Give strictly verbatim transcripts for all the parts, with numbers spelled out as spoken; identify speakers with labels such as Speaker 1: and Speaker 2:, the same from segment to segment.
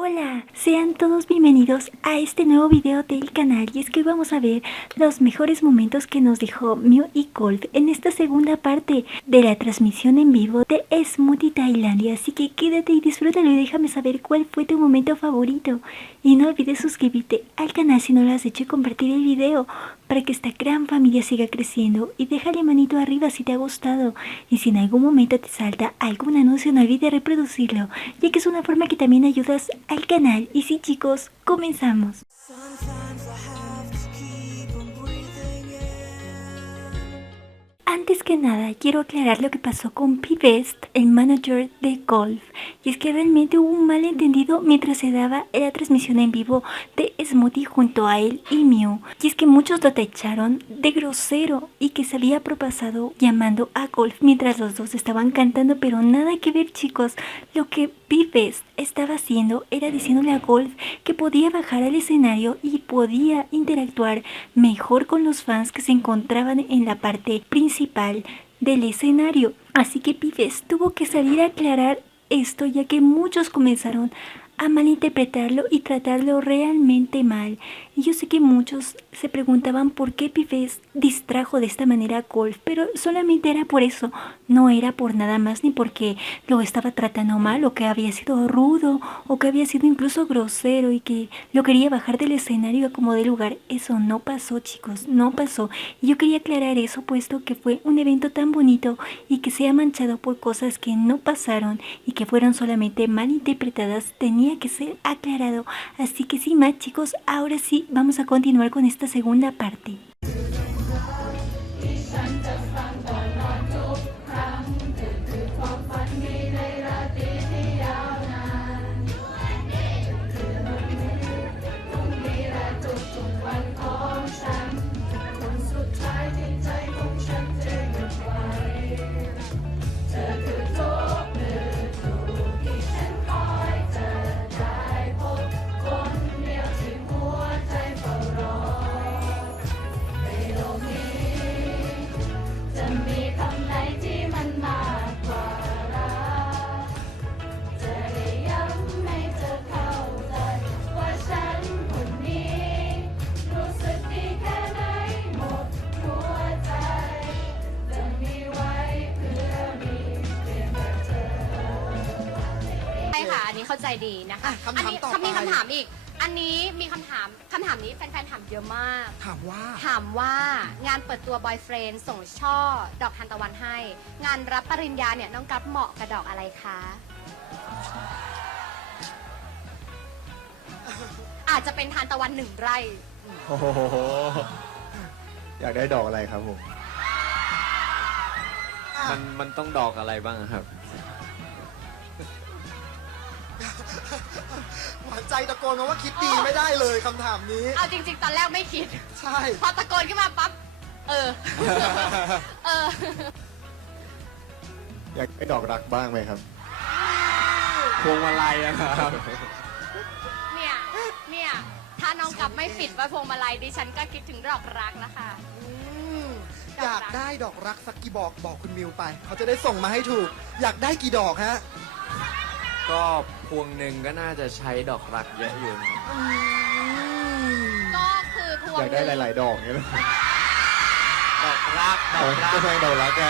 Speaker 1: Hola, sean todos bienvenidos a este nuevo video del canal y es que hoy vamos a ver los mejores momentos que nos dejó Mew y Golf en esta segunda parte de la transmisión en vivo de Smoothie Tailandia, así que quédate y disfrútalo y déjame saber cuál fue tu momento favorito y no olvides suscribirte al canal si no lo has hecho y compartir el video para que esta gran familia siga creciendo y déjale manito arriba si te ha gustado y si en algún momento te salta algún anuncio no olvides reproducirlo ya que es una forma que también ayudas al canal. Y sí chicos, comenzamos. Antes que nada, quiero aclarar lo que pasó con P-Best, el manager de Golf. Y es que realmente hubo un malentendido mientras se daba la transmisión en vivo de Smoothie junto a él y Mew. Y es que muchos lo tacharon de grosero y que se había propasado llamando a Golf mientras los dos estaban cantando. Pero nada que ver chicos, lo que P-Best estaba haciendo era diciéndole a Golf que podía bajar al escenario y podía interactuar mejor con los fans que se encontraban en la parte principal del escenario. Así que P-Best tuvo que salir a aclarar esto ya que muchos comenzaron a malinterpretarlo y tratarlo realmente mal. Y yo sé que muchos se preguntaban por qué P-Best distrajo de esta manera a Golf, pero solamente era por eso, no era por nada más ni porque lo estaba tratando mal o que había sido rudo o que había sido incluso grosero y que lo quería bajar del escenario a como de lugar. Eso no pasó chicos, no pasó. Y yo quería aclarar eso puesto que fue un evento tan bonito y que se ha manchado por cosas que no pasaron y que fueron solamente malinterpretadas. Tenía que ser aclarado. Así que sin más chicos, ahora sí vamos a continuar con esta segunda parte.
Speaker 2: เข้าใจดีนะคะอันนี้เขามีคำถามอีกอันนี้มีคำถามคำถามนี้แฟนๆถามเยอะมาก
Speaker 3: ถามว่า
Speaker 2: ถามว่างานเปิดตัวบอยเฟรนด์ส่งช่อดอกทานตะวันให้งานรับปริญญาเนี่ยน้องกัฟเหมาะกับดอกอะไรคะอาจจะเป็นทานตะวันหนึ่งไร่
Speaker 3: โอ้โหอยากได้ดอกอะไรครับผม
Speaker 4: มันมันต้องดอกอะไรบ้างครับ
Speaker 3: หวานใจตะโกนมาว่าคิดดีไม่ได้เลยคำถามนี้
Speaker 2: เอาจริงๆตอนแรกไม่คิด
Speaker 3: ใช่
Speaker 2: พอตะโกนขึ้นมาปั๊บเออเออ
Speaker 3: อยากได้ดอกรักบ้างไหมครับ
Speaker 4: พวงมาลัยอะครับ
Speaker 2: เนี่ยเนี่ยถ้าน้องกลับไม่ปิดว่าพวงมาลัยดิฉันก็คิดถึงดอกรักนะคะ
Speaker 3: อยากได้ดอกรักสักกี่บอกบอกคุณมิวไปเขาจะได้ส่งมาให้ถูกอยากได้กี่ดอกฮะ
Speaker 4: ก็พวงหนึ่งก็น่าจะใช้ดอกรักเยอะอยู่
Speaker 2: ก็คือพวง
Speaker 3: อยากได้หลายๆดอกเนี่ย
Speaker 4: ดอกรักดอกรัก
Speaker 3: ก็ใช่ดอกรักไง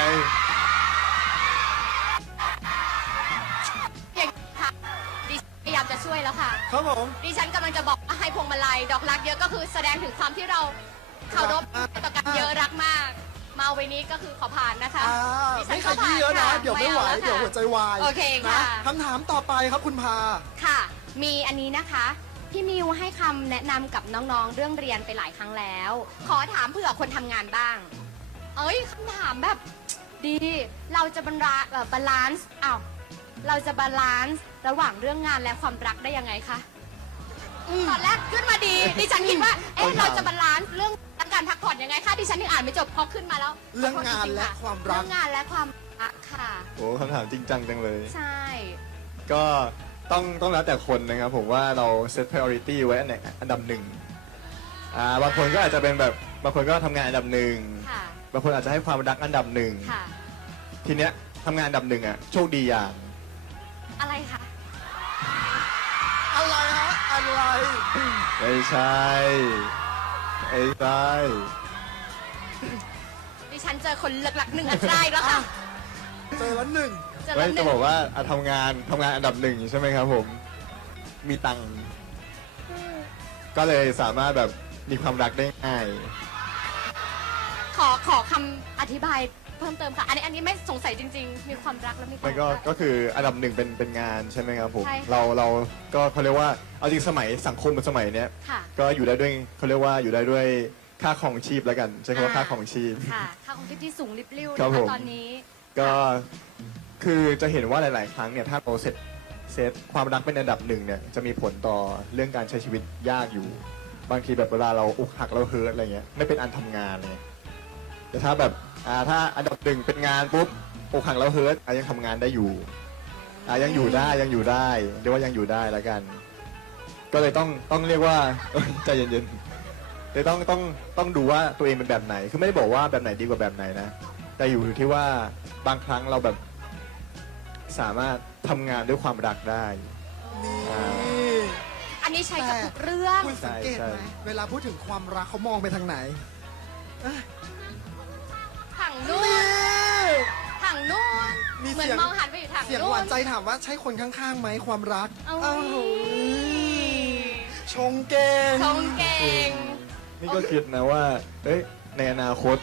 Speaker 2: อย่างค่ะดิฉันพยายามจะช่วยแล้วค่ะ
Speaker 3: ครับผม
Speaker 2: ดิฉันกำลังจะบอกให้พวงมาลัยดอกรักเยอะก็คือแสดงถึงความที่เราเคารพต่อกันเยอะรักมากมาวันนี้ก็คือขอผ่านนะคะ
Speaker 3: ไม่ขยี้เยอะนะเดี๋ยวไม่ไหวเดี๋ยวหัวใจวาย
Speaker 2: โอเคค่ะ
Speaker 3: คำถามต่อไปครับคุณพา
Speaker 2: ค่ะมีอันนี้นะคะพี่มิวให้คำแนะนำกับน้องๆเรื่องเรียนไปหลายครั้งแล้วขอถามเผื่อคนทำงานบ้างเอ้ยคำถามแบบดีเราจะบรรลาบาลานซ์อ้าวเราจะบาลานซ์ระหว่างเรื่องงานและความรักได้ยังไงคะตอนแรกขึ้นมาดีดิฉันคิดว่าเอ๊ะเราจะบาลานซ์เรื่องการพักผ่อนยังไงคะดิฉันยังอ่านไม่จบพอขึ้นมาแล้ว
Speaker 3: เรื่องงานและความรัก
Speaker 2: เรื่องงานและความรักค่ะ
Speaker 3: โอ้คำถามจริงจังจังเลย
Speaker 2: ใช่
Speaker 3: ก็ต้องต้องแล้วแต่คนนะครับผมว่าเรา set priority ไว้อันไหนอันดับหนึ่งอ่าบางคนก็อาจจะเป็นแบบบางคนก็ทำงานอันดับหนึ่งบางคนอาจจะให้ความรักอันดับหนึ่งทีเนี้ยทำงานอันดับหนึ่งอ่ะโชคดีอย่าง
Speaker 2: อะไรคะ
Speaker 3: อะไรฮ
Speaker 5: อะไร
Speaker 3: ไม่ใช่ไม่ใช่
Speaker 2: ดิฉันเจอคนเลิกลักหนึ่งอันตรายแล้วค่ะ
Speaker 5: เจอแล้วหนึ่ง
Speaker 2: เจอ
Speaker 3: ไม่
Speaker 2: แล้วห
Speaker 3: จะ
Speaker 2: นึ่ง
Speaker 3: บอกว่าอ่ะทำงานทำงานอันดับหนึ่งใช่ไหมครับผม มีตังค์ก็เลยสามารถแบบมีความรักได้ง่าย
Speaker 2: ขอขอคำอธิบายเพิ่มเติมค่ะ อันนี้อันนี้ไม่สงสัยจริง ๆ มีความรักแล้วมี
Speaker 3: มันก็ก็คืออันดับหนึ่งเป็นเป็นงานใช่ไหมครับผม
Speaker 2: ใช่ค่ะ
Speaker 3: เราเราก็เขาเรียกว่าเอาจริงสมัยสังคมสมัยเนี้ย
Speaker 2: ค่ะ
Speaker 3: ก็อยู่ได้ด้วยเขาเรียกว่าอยู่ได้ด้วยค่าของชีพแล้วกันใช้คำว่า
Speaker 2: อ่า
Speaker 3: ค่าของชีพ
Speaker 2: ค่ะค่าของชีพที่สูงริบลิ่ว
Speaker 3: ครั
Speaker 2: นะ
Speaker 3: บผ
Speaker 2: คะ
Speaker 3: ม
Speaker 2: ตอนนี้
Speaker 3: ก็คือจะเห็นว่าหลาย ๆ ครั้งเนี่ยถ้าเราเซตเซตความรักเป็นอันดับหนึ่งเนี่ยจะมีผลต่อเรื่องการใช้ชีวิตยากอยู่ บางทีแบบเวลาเราอกหักเราเฮิร์ตอะไรเงี้ยไม่เป็นอันทำงานเลยแต่ถ้าแบบอ่าถ้าอันดับหนึ่งเป็นงานปุ๊บอกหักเราเฮิร์ตอ่ะยังทำงานได้อยู่อ่ะยังอยู่ได้ยังอยู่ได้เรียกว่ายังอยู่ได้แล้วกัน ก็เลยต้องต้องเรียกว่าเอ้ยใจเย็นๆเลยต้องต้องต้องดูว่าตัวเองเป็นแบบไหนคือไม่ได้บอกว่าแบบไหนดีกว่าแบบไหนนะ แต่อยู่ที่ว่าบางครั้งเราแบบสามารถทำงานด้วยความรักได้
Speaker 5: นี่
Speaker 3: อ่า
Speaker 2: อันนี้ใช้กับทุกเรื่อง
Speaker 5: คุณสังเกต
Speaker 3: ใช่
Speaker 5: ไหม
Speaker 3: ใช่
Speaker 5: เวลาพูดถึงความรักเขามองไปทางไหน
Speaker 2: ถังนู่นถังนู่น
Speaker 5: มี
Speaker 2: เหมือน
Speaker 5: เสียง
Speaker 2: มองหันไปอยู่ถัง
Speaker 5: เสียง
Speaker 2: นู่
Speaker 5: หวาน นใจถามว่าใช่คนข้างๆไหมความรัก
Speaker 2: เอา
Speaker 5: อ้าว
Speaker 2: วิ
Speaker 5: ชงเก่ง
Speaker 2: ชงเก่ง
Speaker 3: นี่ก็คิดนะว่าเอ้ยในอนาคต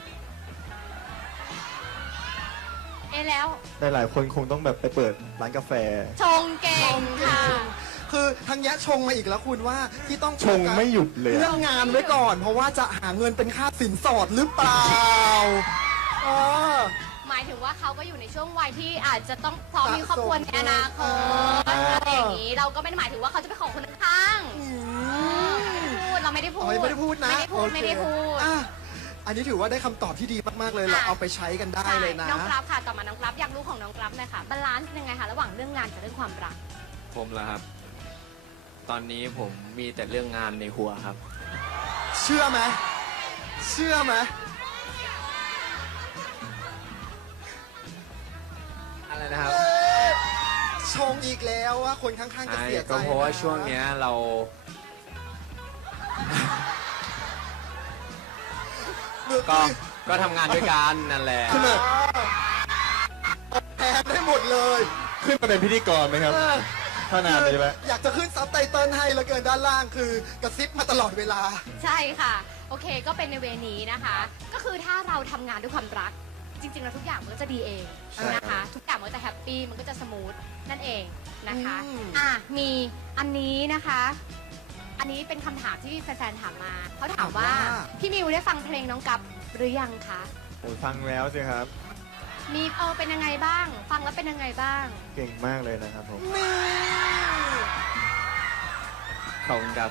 Speaker 2: เอะแล้ว
Speaker 3: หลายๆคนคงต้องแบบไปเปิดร้านกาแฟ
Speaker 2: ชงเก่งค่ะ
Speaker 5: คือทางแยะชงมาอีกแล้วคุณว่าที่ต้อง
Speaker 3: ชงไม่หยุดเลย
Speaker 5: เรื่อง
Speaker 3: อะ
Speaker 5: งานไว้ก่อน เพราะว่าจะหาเงินเป็นค่าสินสอดหรือเปล่าเออ
Speaker 2: หมายถึงว่าเขาก็อยู่ในช่วงวัยที่อาจจะต้องพร้อมมีครอบครัวในอนาคต
Speaker 5: อ่า
Speaker 2: อะไรอย่างนี้ เราก็ไม่ได้หมายถึงว่าเขาจะไปขอคนข้าง
Speaker 5: อื
Speaker 2: ๆ
Speaker 5: ม
Speaker 2: พูดเราไม่ได้พูด
Speaker 5: อ๋อยังไม่ได้พูดนะ
Speaker 2: ไม่ได้พูด
Speaker 5: โอเค
Speaker 2: ไม่ได้พูด
Speaker 5: อ่ะอันนี้ถือว่าได้คำตอบที่ดีมากๆเลยเรา
Speaker 2: ค่ะ
Speaker 5: เอาไปใช้กันได้
Speaker 2: ใช่
Speaker 5: เลยนะ
Speaker 2: น้องกราฟค่ะต่อมาน้องกราฟอยากรู้ของน้องกราฟหน่อยค่ะบาลานซ์เป็นยังไงคะระหว่างเรื่องงานกับเรื่องความรัก
Speaker 4: ผมเหรอครับ ตอนนี้ผมมีแต่เรื่องงานในหัวครับ
Speaker 5: เชื่อไหมเชื่อไหม
Speaker 4: อะไรนะครับ
Speaker 5: เอ๊ะชงอีกแล้วว่าคนข้างๆจะ
Speaker 4: ไอ้
Speaker 5: เสียใจ
Speaker 4: ก็เพราะว่า
Speaker 5: นะ
Speaker 4: ช่วงเนี้ยเรา
Speaker 5: มือ
Speaker 4: ก็
Speaker 5: ก็
Speaker 4: ก็ทำงานด้วยกันนั่นแหละ
Speaker 3: ขึ้นมา
Speaker 5: แทนได้หมดเลย
Speaker 3: ขึ้นมาเป็นพิธีกรไหมครับ
Speaker 5: เออ
Speaker 3: ถ้านานนี้ไหม
Speaker 5: อยากจะขึ้นซับไตเติลให้แล้วเกินด้านล่างคือกระซิบมาตลอดเวลา
Speaker 2: ใช่ค่ะ โอเคก็เป็นในเวนี้นะคะ ก็คือถ้าเราทำงานด้วยความรัก จริงๆแล้วทุกอย่างมันก็จะดีเอง
Speaker 5: ใช่
Speaker 2: นะคะ ทุกอย่างมันก็จะแฮปปี้มันก็จะสมูทนั่นเองนะคะ
Speaker 5: อืม
Speaker 2: อ่ะมีอันนี้นะคะ อันนี้เป็นคำถามที่แฟนๆถามมาเขาถามว่าพี่มิวได้ฟังเพลงน้องกัปหรือยังคะ
Speaker 3: ผมฟังแล้วสิครับ
Speaker 2: มีเออเป็นยังไงบ้าง ฟังแล้วเป็นยังไงบ้าง
Speaker 3: เก่งมากเลยนะครับผม
Speaker 5: นี่
Speaker 4: ขอบคุณครับ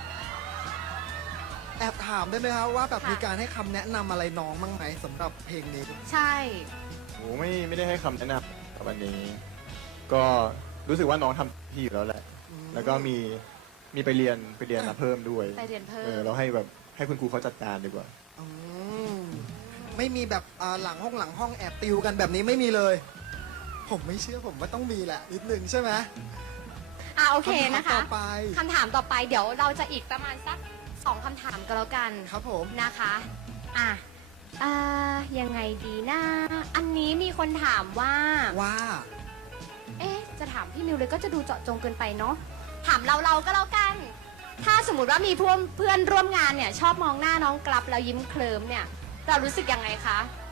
Speaker 5: แอบถามได้ไหมครับว่าแบบ
Speaker 2: ค่ะ
Speaker 5: มีการให้คำแนะนำอะไรน้องบ้างไหมสำหรับเพลงนี้
Speaker 2: ใช่
Speaker 3: โอ้ไม่ไม่ได้ให้คำแนะนำกับวันนี้ ก็รู้สึกว่าน้องทำที่อยู่แล้วแหละ
Speaker 5: อืม
Speaker 3: แล้วก็มีมีไปเรียนไปเรียนมาเพิ่มด้วย
Speaker 2: ไปเรียนเพิ่
Speaker 3: เออ
Speaker 2: ม
Speaker 3: เราให้แบบให้คุณครูเขาจัดการดีกว่า
Speaker 5: อืมไม่มีแบบอ่าหลังห้องหลังห้องแอบติวกันแบบนี้ไม่มีเลย ผมไม่เชื่อผมว่าต้องมีแหละนิดนึงใช่ไหม
Speaker 2: อ่ะโอเคนะคะ
Speaker 5: ำถามต่อไป
Speaker 2: คำถามต่อไปเดี๋ยวเราจะอีกประมาณสักสองคำถามก็แล้วกัน
Speaker 5: ครับผมว่า
Speaker 2: เอ๊ะ จะถามพี่มิวเลยก็จะดูเจาะจงเกินไปเนาะ ถามเราเราก็แล้วกัน ถ้าสมมติว่ามีเพื่อนเพื่อนร่วมงานเนี่ย ชอบมองหน้าน้องกลับแล้วยิ้มเคลิมเนี่ย เรารู้สึกยังไงคะ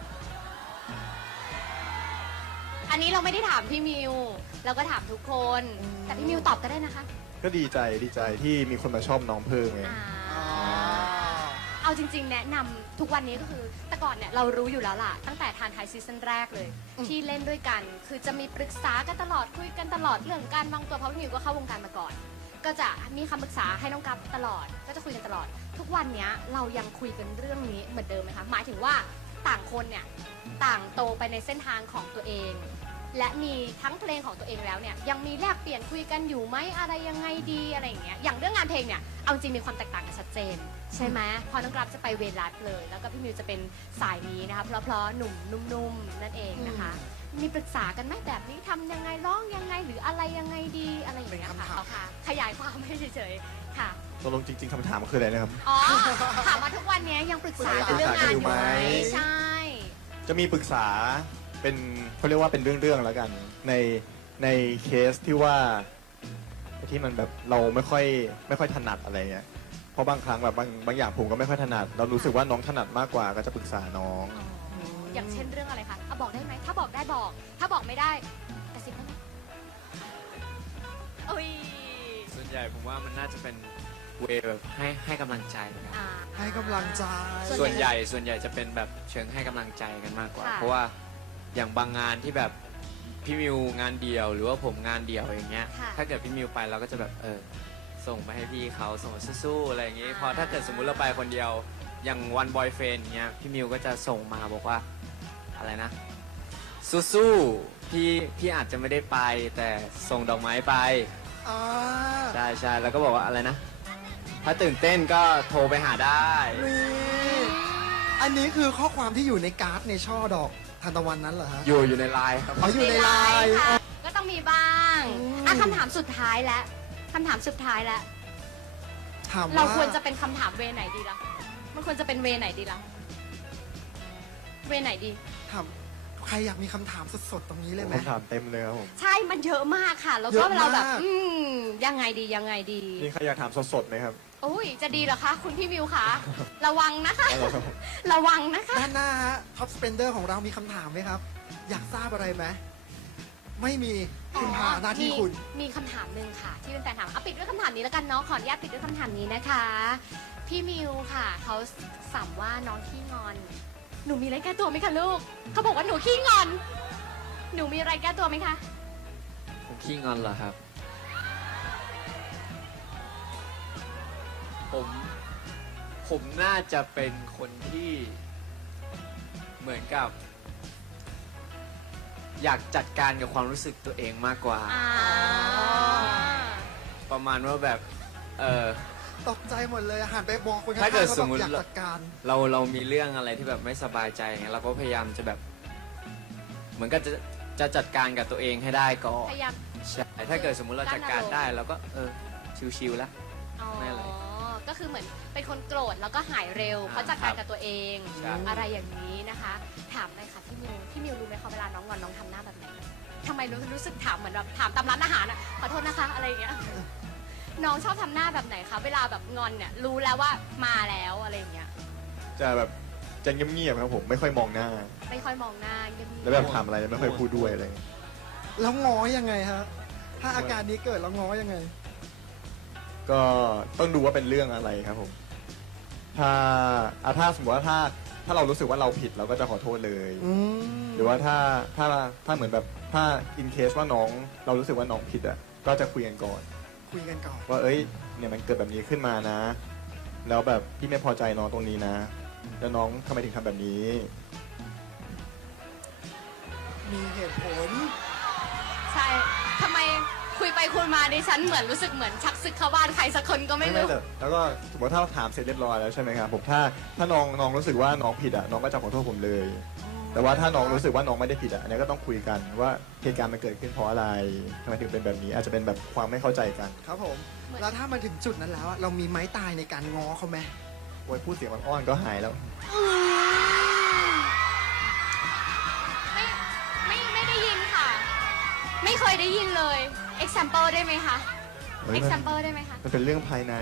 Speaker 2: อันนี้เราไม่ได้ถามพี่มิว เราก็ถามทุกคน
Speaker 5: อืม
Speaker 2: แต่พี่มิวตอบก็ได้นะคะ
Speaker 3: ก็ดีใจดีใจที่มีคนมาชอบน้องเพิ่มไง
Speaker 2: อ่า
Speaker 5: อ๋อ
Speaker 2: เอาจริง ๆ แนะนำทุกวันนี้ก็คือ แต่ก่อนเนี่ยเรารู้อยู่แล้วล่ะ ตั้งแต่ทานไทยซีซั่นแรกเลย
Speaker 5: อืม
Speaker 2: ที่เล่นด้วยกัน คือจะมีปรึกษากันตลอดคุยกันตลอดเรื่องการวางตัวเพราะพี่มิวก็เข้าวงการมาก่อน ก็จะมีคำปรึกษาให้น้องกัฟตลอด ก็จะคุยกันตลอด ทุกวันเนี้ยเรายังคุยกันเรื่องนี้เหมือนเดิมไหมคะ หมายถึงว่าต่างคนเนี่ยต่างโตไปในเส้นทางของตัวเอง และมีทั้งเพลงของตัวเองแล้วเนี่ยยังมีแลกเปลี่ยนคุยกันอยู่ไหมอะไรยังไงดีอะไรอย่างเงี้ย อย่างเรื่องงานเพลงเนี่ยเอาจริงมีความแตกต่างกันชัดเจน ใช่ไหมพอน้องกราฟจะไปเวลัสเลย แล้วก็พี่มิวจะเป็นสายนี้นะคะเพราะๆหนุ่มนุ่มๆนั่นเองนะคะ มมีปรึกษากันไหมแบบนี้ทำยังไงร้องยังไงหรืออะไรยังไงดีอะไรอย่างเงี้ย
Speaker 5: เป็นคำถาม
Speaker 2: ค่ะค่ะ ขยายความให้เฉยๆค่ะ
Speaker 3: ตกลงจริง ๆคำถามคืออะไรนะครับ
Speaker 2: อ๋อ ถามว่าทุกวันนี้ยังปรึกษากันเรื่องงานอยู่ไหม
Speaker 3: ปรึกษากันอยู่ไหม
Speaker 2: ใช่
Speaker 3: จะมีปรึกษาเป็นเขาเรียกว่าเป็นเรื่องๆแล้วกัน ในในเคสที่ว่าที่มันแบบเราไม่ค่อยไม่ค่อยถนัดอะไรเงี้ยเพราะบางครั้งแบบบางบางอย่างผมก็ไม่ค่อยถนัด เรารู้สึกว่าน้องถนัดมากกว่าก็จะปรึกษาน้อง
Speaker 2: อย่างเช่นเรื่องอะไรคะเอาบอกได้ไหม ถ้าบอกได้บอก ถ้าบอกไม่ได้กระซิบได้ไหมอุ้ย
Speaker 4: ส่วนใหญ่ผมว่ามันน่าจะเป็นเวแบบให้ให้กำลังใจนะครับ
Speaker 2: อ่า
Speaker 5: ให้กำลังใจ
Speaker 4: ส่วนใหญ่ส่วนใหญ่จะเป็นแบบเชิงให้กำลังใจกันมากกว่า
Speaker 2: ค่ะ
Speaker 4: เพราะว่าอย่างบางงานที่แบบพี่มิวงานเดียว หรือว่าผมงานเดียวอย่างเงี้ย
Speaker 2: ค่ะ
Speaker 4: ถ้าเกิดพี่มิวไปเราก็จะแบบเออส่งไปให้พี่เขาส่งมาสู้ๆอะไรอย่างงี้
Speaker 2: อ่า
Speaker 4: พอถ้าเกิดสมมุติเราไปคนเดียวอย่างวันบอยเฟนเงี้ยพี่มิวก็จะส่งมาบอกว่าอะไรนะสู้ๆพี่พี่อาจจะไม่ได้ไปแต่ส่งดอกไม้ไป
Speaker 5: อ่า
Speaker 4: ใช่ใช่แล้วก็บอกว่าอะไรนะ ถ้าตื่นเต้นก็โทรไปหาได้
Speaker 5: นี่อันนี้คือข้อความที่อยู่ในการ์ดในช่อดอกทานตะวันนั้นเหรอฮะ
Speaker 4: อยู่อยู่ในไลน์ครับ
Speaker 5: อ๋ออยู่ในไลน์
Speaker 2: ค่ะ ก็ต้องมีบ้าง
Speaker 5: อืม
Speaker 2: อ่ะคำถามสุดท้ายแล้วคำถามสุดท้ายแล้ว
Speaker 5: ถาม
Speaker 2: เรา
Speaker 5: ว่า
Speaker 2: ควรจะเป็นคำถามเวไหนดีล่ะ มันควรจะเป็นเวไหนดีล่ะ เวไหนดี
Speaker 5: ถามใครอยากมีคำถามสดๆตรงนี้เลยไหม
Speaker 3: คำถามเต็มเลยครับผม
Speaker 2: ใช่ มันเยอะมากค่ะ แล้ว
Speaker 5: เย
Speaker 2: ก็
Speaker 5: อะมาก
Speaker 2: เราแบบ อืม ยังไงดี ยังไงดี
Speaker 3: นี่ใครอยากถามสดๆไหมครับ
Speaker 2: อุ้ย จะดีเหรอคะ คุณพี่วิวคะ ระวังนะคะ
Speaker 3: เอาละครับ
Speaker 2: ระวังนะคะ
Speaker 5: ด้านหน้าฮะท็อปสเปนเดอร์ของเรามีคำถามไหมครับ อยากทราบอะไรไหมไม่มีคุณพาหน้าที่คุณ
Speaker 2: มีมีคำถามหนึ่งค่ะ ที่เป็นแฟนถามเอาปิดด้วยคำถามนี้แล้วกันเนาะขออนุญาตปิดด้วยคำถามนี้นะคะ พี่มิวค่ะเขาสัมว่าน้องขี้งอน หนูมีอะไรแก้ตัวไหมคะลูกเขาบอกว่าหนูขี้งอน หนูมีอะไรแก้ตัวไหมคะ
Speaker 4: ผมขี้งอนเหรอครับ ผมผมน่าจะเป็นคนที่เหมือนกับ อยากจัดการกับความรู้สึกตัวเองมากกว่า
Speaker 2: อ่า
Speaker 4: ประมาณว่าแบบเออ
Speaker 5: ตกใจหมดเลยหันไปมองคนข้างๆ
Speaker 4: ถ้าเกิด
Speaker 5: แล้ว
Speaker 4: สมมุติ
Speaker 5: แบบอยากจัดการ
Speaker 4: เราเรามีเรื่องอะไรที่แบบไม่สบายใจไงเราก็พยายามจะแบบ เหมือนกับจะจะจัดการกับตัวเองให้ได้ก่อน
Speaker 2: พยายาม
Speaker 4: ใช่ถ้าเกิดสมมุติเราจัดการได้เราก็เออชิวๆแล้ว
Speaker 2: อ๋อ
Speaker 4: ไม่อะไร
Speaker 2: ก็คือเหมือนเป็นคนโกรธแล้วก็หายเร็ว
Speaker 4: อ่า
Speaker 2: เพราะจัดการกับตัวเอง
Speaker 4: ครับ
Speaker 2: อะไรอย่างนี้นะคะ ถามเลยค่ะพี่มิวพี่มิวรู้ไหมคะเวลาน้องงอนน้องทำหน้าแบบไหนทำไมรู้รู้สึกถามเหมือนแบบถามตามร้านอาหารอ่ะขอโทษนะคะอะไรอย่างเงี้ย น้องชอบทำหน้าแบบไหนคะเวลาแบบงอนเนี่ยรู้แล้วว่ามาแล้วอะไรอย่างเงี้ย
Speaker 3: จะแบบจะเงียบๆครับผมไม่ค่อยมองหน้า
Speaker 2: ไม่ค่อยมองหน้าเงียบๆ
Speaker 3: แล้วแบบถามอะไรไม่ค่อยพูดด้วยอะไรเงี้ย
Speaker 5: แล้วง้อยังไงฮะ ถ้าอาการนี้เกิดแล้วง้อยังไง
Speaker 3: ก็ต้องดูว่าเป็นเรื่องอะไรครับผม ถ้าอ่ะถ้าสมมติว่าถ้าถ้าเรารู้สึกว่าเราผิดเราก็จะขอโทษเลย
Speaker 5: อืม
Speaker 3: หรือว่าถ้าถ้าถ้าเหมือนแบบถ้า in case ว่าน้องเรารู้สึกว่าน้องผิดอ่ะก็จะคุยกันก่อน
Speaker 5: คุยกันก่อน
Speaker 3: ว่าเอ้ยเนี่ยมันเกิดแบบนี้ขึ้นมานะ แล้วแบบพี่ไม่พอใจน้องตรงนี้นะ แล้วน้องทำไมถึงทำแบบนี้
Speaker 5: มีเหตุผล
Speaker 2: ใช่ทำไมคุยไปคุยมาดิฉันเหมือนรู้สึกเหมือนชักศึกเข้าบ้านใครสักคนก็ไม่รู้
Speaker 3: แต่แล้วก็สมมติถ้าถามเสร็จเรียบร้อยแล้วใช่ไหมครับผมถ้าถ้าน้องน้องรู้สึกว่าน้องผิดอ่ะน้องก็จะขอโทษผมเลย แต่ว่าถ้าน้องรู้สึกว่าน้องไม่ได้ผิดอ่ะอันนี้ก็ต้องคุยกันว่าเหตุการณ์มันเกิดขึ้นเพราะอะไรทำไมถึงเป็นแบบนี้ อาจจะเป็นแบบความไม่เข้าใจกัน
Speaker 5: ครับผม
Speaker 2: เหมือน
Speaker 5: แล้วถ้ามันถึงจุดนั้นแล้วอะเรามีไม้ตายในการง้อเขาไหม
Speaker 3: โอ้ยพูดเสียงมันอ้อนก็หายแล้ว
Speaker 2: ไม่ไม่ไม่ได้ยินค่ะ ไม่เคยได้ยินเลย example ได้ไหมคะ
Speaker 3: เฮ้ยมัน
Speaker 2: example ได้ไหมคะ
Speaker 3: มันเป็นเรื่องภายใน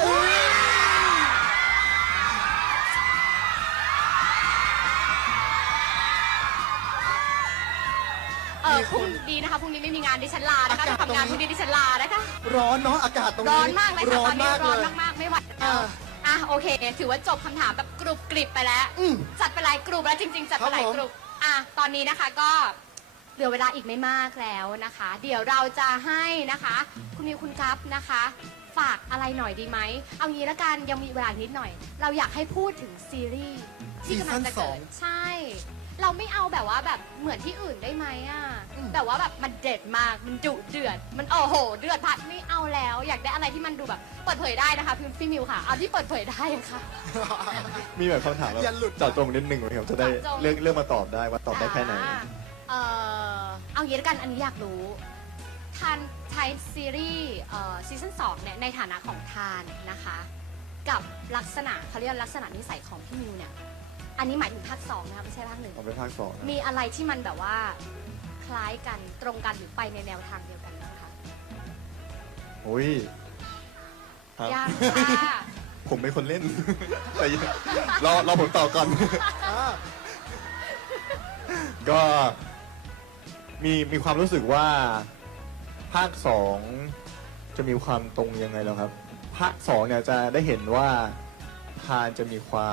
Speaker 2: เออพรุ่งดีนะคะพรุ่งนี้ไม่มีงานดิฉันลานะคะไปทำงานพรุ่งนี้ดิฉันลานะคะ
Speaker 5: ร้อนเนาะอากาศตรงนี้
Speaker 2: ร้อนมากเลยค่ะ
Speaker 5: ร้อ
Speaker 2: ตอน นนี้
Speaker 5: มาก
Speaker 2: ร้อน
Speaker 5: เลย
Speaker 2: มากๆไม่ไหวแล้ว
Speaker 5: อ่า
Speaker 2: อ่ะโอเค ถือว่าจบคำถามแบบกรุบกริบไปแล้ว
Speaker 5: อืม
Speaker 2: จัดไปหลายกลุ่มแล้วจริง ๆ จัดไปหลาย
Speaker 5: ครับผม
Speaker 2: กลุ่มอ่ะตอนนี้นะคะก็เหลือเวลาอีกไม่มากแล้วนะคะ เดี๋ยวเราจะให้นะคะ คุณมิวคุณกัฟนะคะ ฝากอะไรหน่อยดีไหมเอางี้ละกันยังมีเวลาอีกนิดหน่อย เราอยากให้พูดถึงซีรีส์ที่กำลังจะ
Speaker 5: ซีซั่นสอ
Speaker 2: เกิ
Speaker 5: ง
Speaker 2: ดใช่ เราไม่เอาแบบว่าแบบเหมือนที่อื่นได้ไหมอ่ะ
Speaker 5: อืม
Speaker 2: แบบว่าแบบมันเด็ดมากมันดุเดือด มันโอ้โห เดือดพัดไม่เอาแล้ว อยากได้อะไรที่มันดูแบบเปิดเผยได้นะคะพี่พี่มิวค่ะเอาที่เปิดเผยได้ค่ะ
Speaker 3: มีแบบคำถามแบบ
Speaker 5: อย่าหลุด
Speaker 3: เจาะจงนิดนึงไหมครับจะได้
Speaker 2: เจาะจง
Speaker 3: เรื่องเรื่องมาตอบได้ว่าตอบได้แค่ไหน
Speaker 2: อ่าเอ่อเอางี้แล้วกันอันนี้อยากรู้ทานไทยซีรีส์เอ่อซีซั่นสองเนี่ยในฐานะของทานนะคะ กับลักษณะเขาเรียกลักษณะนิสัยของพี่มิวเนี่ยอันนี้หมายถึงภาคสองนะคะไม่ใช่ภาคหนึ่ง
Speaker 3: เอาไปภาคสองนะ
Speaker 2: มีอะไรที่มันแบบว่าคล้ายกันตรงกันหรือไปในแนวทางเดียวกันบ้างคะ
Speaker 3: โอ้ยครับ
Speaker 2: ยากค่ะ
Speaker 3: ผมเป็นคนเล่น แต่ยังรอรอผมตอบก่อน
Speaker 5: อ่า
Speaker 3: ก็มีมีความรู้สึกว่าภาคสองจะมีความตรงยังไงแล้วครับ ภาคสองเนี่ยจะได้เห็นว่าทานจะมีความ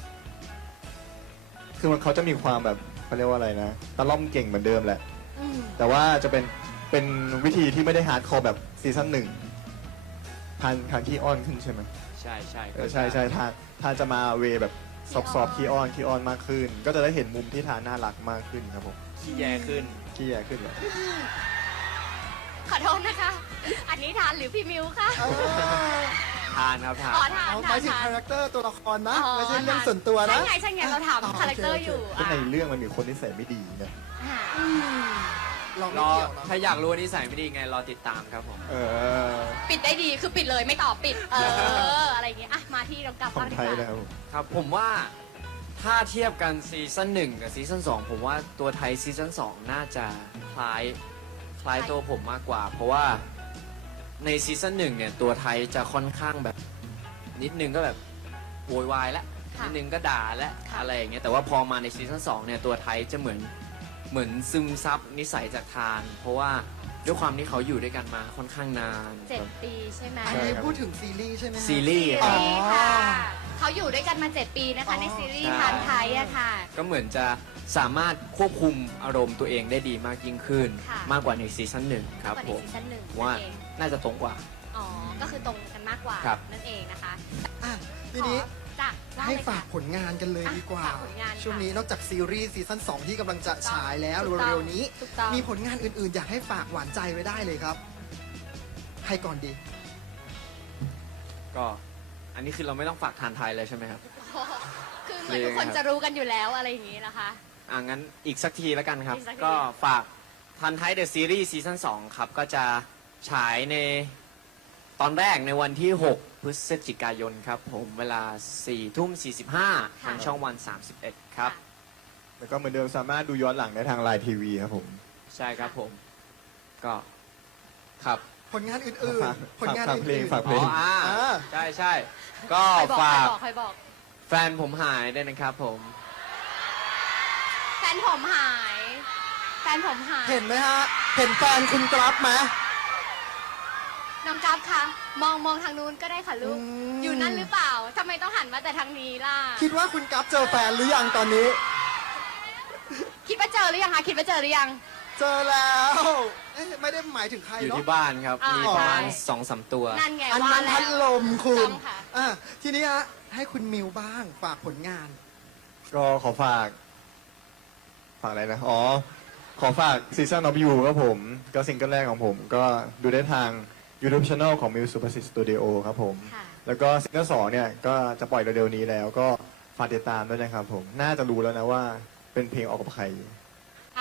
Speaker 3: คือมันเขาจะมีความแบบเขาเรียกว่าอะไรนะตะล่อมเก่งเหมือนเดิมแหละ
Speaker 2: อืม
Speaker 3: แต่ว่าจะเป็นเป็นวิธีที่ไม่ได้ฮาร์ดคอร์แบบซีซั่นหนึ่งทานทานขี้อ้อนขึ้นใช่ไหม
Speaker 4: ใช่ใช่
Speaker 3: เออใช่ใช่ทานทานจะมาเวแบบซอฟซอฟขี้อ้อนขี้อ้อนมากขึ้น ก็จะได้เห็นมุมที่ทานน่ารักมากขึ้นครับผม
Speaker 4: ขี้แย่ขึ้น
Speaker 3: ขี้แย่ขึ้นเหรอ
Speaker 2: ขอโทษนะคะ อันนี้ทานหรือพี่มิวคะ
Speaker 5: เออ
Speaker 4: ทานครับทาน
Speaker 2: อ๋อทาน
Speaker 5: เอาห
Speaker 2: ทาม
Speaker 5: าน ยถึง
Speaker 2: ทาน
Speaker 5: คาแรคเตอร์ตัวละครนะ
Speaker 2: อ๋อ
Speaker 5: ไม่ใช่เรื่องส่วนตัวนะ
Speaker 2: ใช่ไงใช่ไงเราถาม
Speaker 5: อ๋อ
Speaker 2: คาแรคเตอร์
Speaker 5: โอเค
Speaker 2: อยู่
Speaker 3: ก็ในเรื่องมันมีคนนิสัยไม่ดีนะ
Speaker 2: อ่า
Speaker 5: อืมเรา
Speaker 4: ร
Speaker 5: ไม่
Speaker 4: อ
Speaker 5: เกี่ยวนะ
Speaker 4: ถ้าอยากรู้ว่านิสัยไม่ดีไงรอติดตามครับผม
Speaker 3: เออ
Speaker 2: ปิดได้ดีคือปิดเลยไม่ตอบปิด เออ อะไรอย่างเงี้ยอ่ะมาที่น้องกับ
Speaker 3: ของ
Speaker 2: บ้างดี
Speaker 3: ไทย
Speaker 2: กว่า
Speaker 3: นะครับผม
Speaker 4: ครับผมว่าถ้าเทียบกันซีซั่นหนึ่งกับซีซั่นสองผมว่าตัวไทยซีซั่นสองน่าจะคล้ายคล้ายตัวผมมากกว่า เพราะว่าในซีซั่นหนึ่งเนี่ยตัวไทยจะค่อนข้างแบบนิดนึงก็แบบโวยวายแล้ว
Speaker 2: ค่ะ
Speaker 4: นิดนึงก็ด่าและ
Speaker 2: ค่ะ
Speaker 4: อะไรอย่างเงี้ยแต่ว่าพอมาในซีซั่นสองเนี่ยตัวไทยจะเหมือนเหมือนซึมซับนิสัยจากทาน เพราะว่าด้วยความที่เขาอยู่ด้วยกันมาค่อนข้างนาน
Speaker 2: เจ็ดปีใช่ไหม
Speaker 5: อันนี้พูดถึงซีรีส์ใช่ไหมฮะ
Speaker 4: ซีรีส์
Speaker 2: ซี
Speaker 4: ครับ
Speaker 2: รีส์ค่ะเขาอยู่ด้วยกันมาเจ็ดปีนะคะ
Speaker 5: อ๋อ
Speaker 2: ในซีรีส์
Speaker 4: ใช่
Speaker 2: ทานไทยอะค่ะ
Speaker 4: ก็เหมือนจะสามารถควบคุมอารมณ์ตัวเองได้ดีมากยิ่งขึ้น
Speaker 2: ค่ะ
Speaker 4: มากกว่าในซีซั่นหนึ่งครับ
Speaker 2: กว่า
Speaker 4: ผ
Speaker 2: ใน
Speaker 4: ม
Speaker 2: ซีซั่นหนึ่ง
Speaker 4: ว่า
Speaker 2: นั่นเอง
Speaker 4: น่าจะตรงกว่า
Speaker 2: อ๋อ ก็คือตรงกันมากกว่า
Speaker 4: ครับ
Speaker 2: นั่นเองนะคะ
Speaker 5: อ่ะทีนี้
Speaker 2: ขอจ้ะเล่
Speaker 5: ให้
Speaker 2: เลย
Speaker 5: ฝาก
Speaker 2: ค่ะ
Speaker 5: ผลงานกันเลยดีกว่า
Speaker 2: อ่ะฝากผลงานค่ะ
Speaker 5: ช่วงนี้นอกจากซีรีส์ซีซั่นสองที่กำลังจะฉายแล้ว
Speaker 2: ถูกต้อง
Speaker 5: เร็วๆนี้
Speaker 2: ถูกต้อง
Speaker 5: มีผลงานอื่นๆ อยากให้ฝากหวานใจไว้ได้เลยครับ ใครก่อนดี
Speaker 4: ก็อันนี้คือเราไม่ต้องฝากทานไทยเลยใช่ไหมครับ
Speaker 2: คือเหมือนทุกคนจะรู้กันอยู่แล้วอะไรอย่างนี้นะคะ
Speaker 4: อ่างั้นอีกสักทีแล้วกันครับ
Speaker 2: อีกสักที
Speaker 4: ก็ฝากทันไทยเดอะซีรีส์ซีซั่นสองครับ ก็จะฉายในตอนแรกในวันที่ หก พฤศจิกายนครับ ผมเวลา สี่ทุ่มสี่สิบห้า ทางช่องวัน สามสิบเอ็ด ครับ
Speaker 3: แล้วก็เหมือนเดิมสามารถดูย้อนหลังได้ทางไลน์ทีวีครับผม
Speaker 4: ใช่ครับผม ก็ครับ
Speaker 5: ผลงานอื่น
Speaker 3: ฝาก
Speaker 5: ๆ ผลงาน
Speaker 3: ฝากเพลง
Speaker 5: อื่น
Speaker 3: ฝาก
Speaker 4: อ๋ออ่า
Speaker 5: อ่า
Speaker 4: ใช่ใช่ก็
Speaker 2: ใครบอก
Speaker 4: ฝา
Speaker 2: ใคร
Speaker 4: ก
Speaker 2: บอกใครบอก
Speaker 4: แฟนผมหายด้วยนะครับผม
Speaker 2: แฟนผมหาย แฟนผมหาย
Speaker 5: ๆ เห็นไหมฮะ เห็นแฟนคุณกรับไหม
Speaker 2: น้องกัฟคะมองมองทางนู้นก็ได้ค่ะลูก
Speaker 5: อืม
Speaker 2: อยู่นั่นหรือเปล่าทำไมต้องหันมาแต่ทางนี้ล่ะ
Speaker 5: คิดว่าคุณกรับเจอแฟนหรือยังตอนนี้
Speaker 2: คิดว่าเจอหรือยังคะคิดว่าเจอหรือยัง
Speaker 5: เจอแล้วเอ๊ะไม่ได้หมายถึงใคร
Speaker 4: อยู่
Speaker 5: เนาะ
Speaker 4: ที่บ้านครับ
Speaker 2: อ่ามี
Speaker 4: มีประมาณ
Speaker 2: ใช่
Speaker 4: สองสามตัว
Speaker 2: นั่นไง
Speaker 5: อัน
Speaker 2: ว่า
Speaker 5: นั้น
Speaker 2: แล้
Speaker 5: พัดล
Speaker 2: ว
Speaker 5: มคุ
Speaker 2: ต้
Speaker 5: ณ
Speaker 2: องค่ะ
Speaker 5: อ่ะทีนี้ฮะให้คุณมิวบ้างฝากผลงาน
Speaker 3: ก็ขอฝาก ฝากอะไรนะ อ๋อ ขอฝาก Season of You ครับผม ก็ซิงเกิลแรกของผม ก็ดูได้ทาง YouTube Channel ของ Muse Supersit Studio ครับผม
Speaker 2: ค่ะ
Speaker 3: แล้วก็ซิงเกิลสองเนี่ย ก็จะปล่อยเร็วๆนี้แล้ว ก็ฝากติดตามด้วยนะครับผม น่าจะรู้แล้วนะว่าเป็นเพลงออกกับใคร
Speaker 2: ค่ะ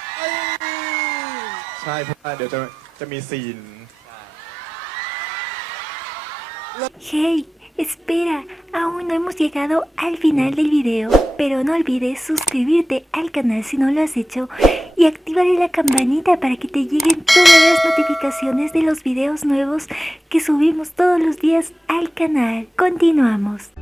Speaker 3: ใช่ เพราะว่าเดี๋ยวจะจะมีซีน
Speaker 1: Hey, espera, aún no hemos llegado al final del video, pero no olvides suscribirte al canal si no lo has hecho y activaré la campanita para que te lleguen todas las notificaciones de los videos nuevos que subimos todos los días al canal. Continuamos.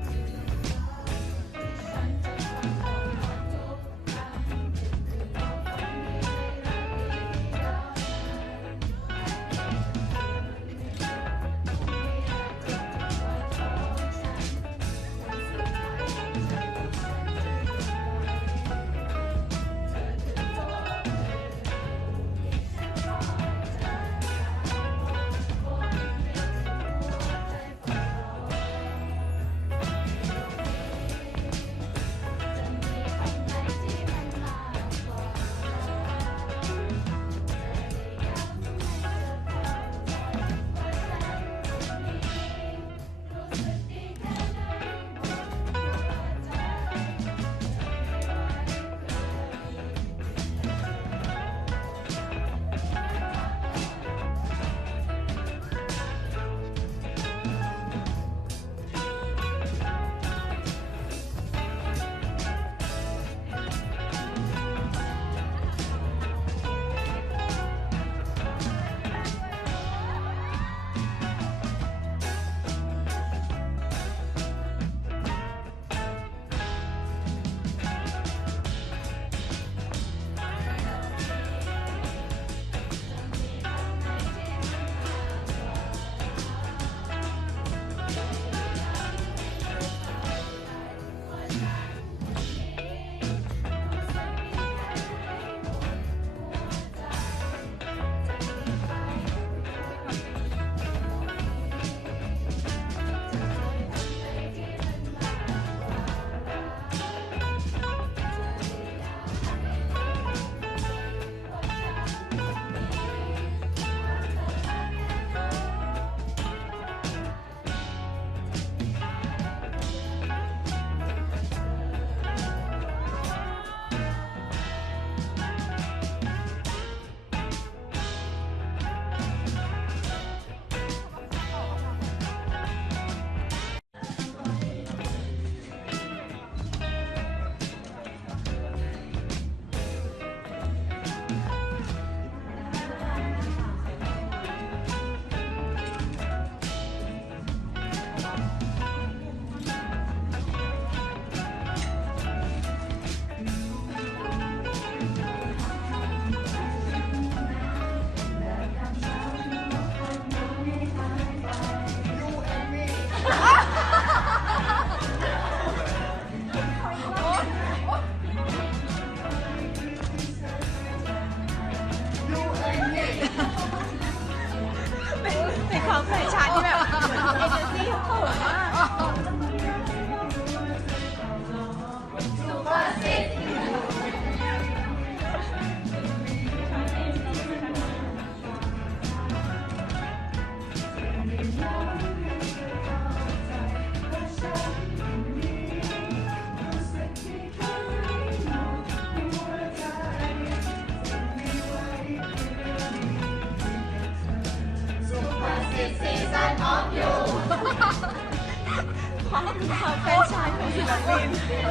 Speaker 6: แฟนชายของศิลปิน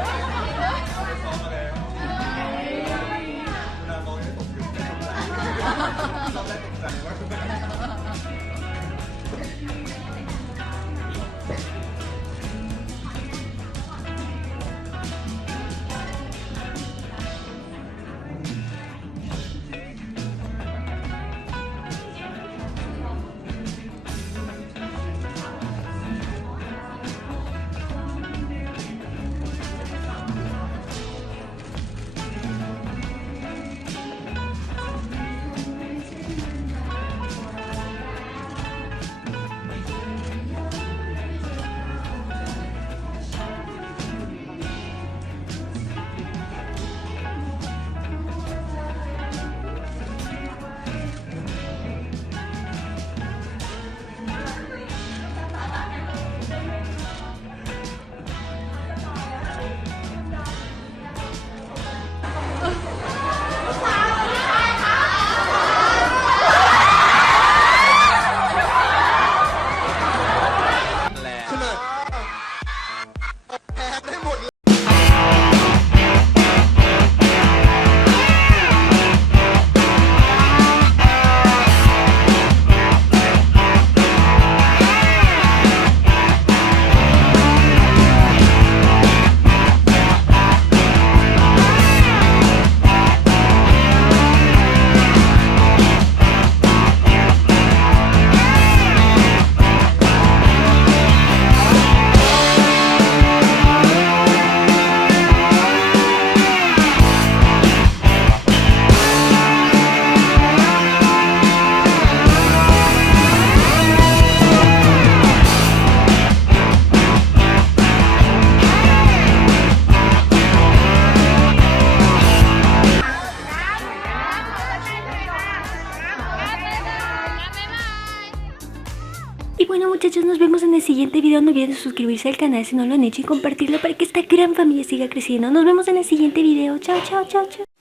Speaker 4: แหละ
Speaker 5: ขนาดแพ้ได้หมดเลย
Speaker 1: Y bueno muchachos, nos vemos en el siguiente video. No olviden suscribirse al canal si no lo han hecho y compartirlo para que esta gran familia siga creciendo. Nos vemos en el siguiente video. Chao, chao, chao, chao.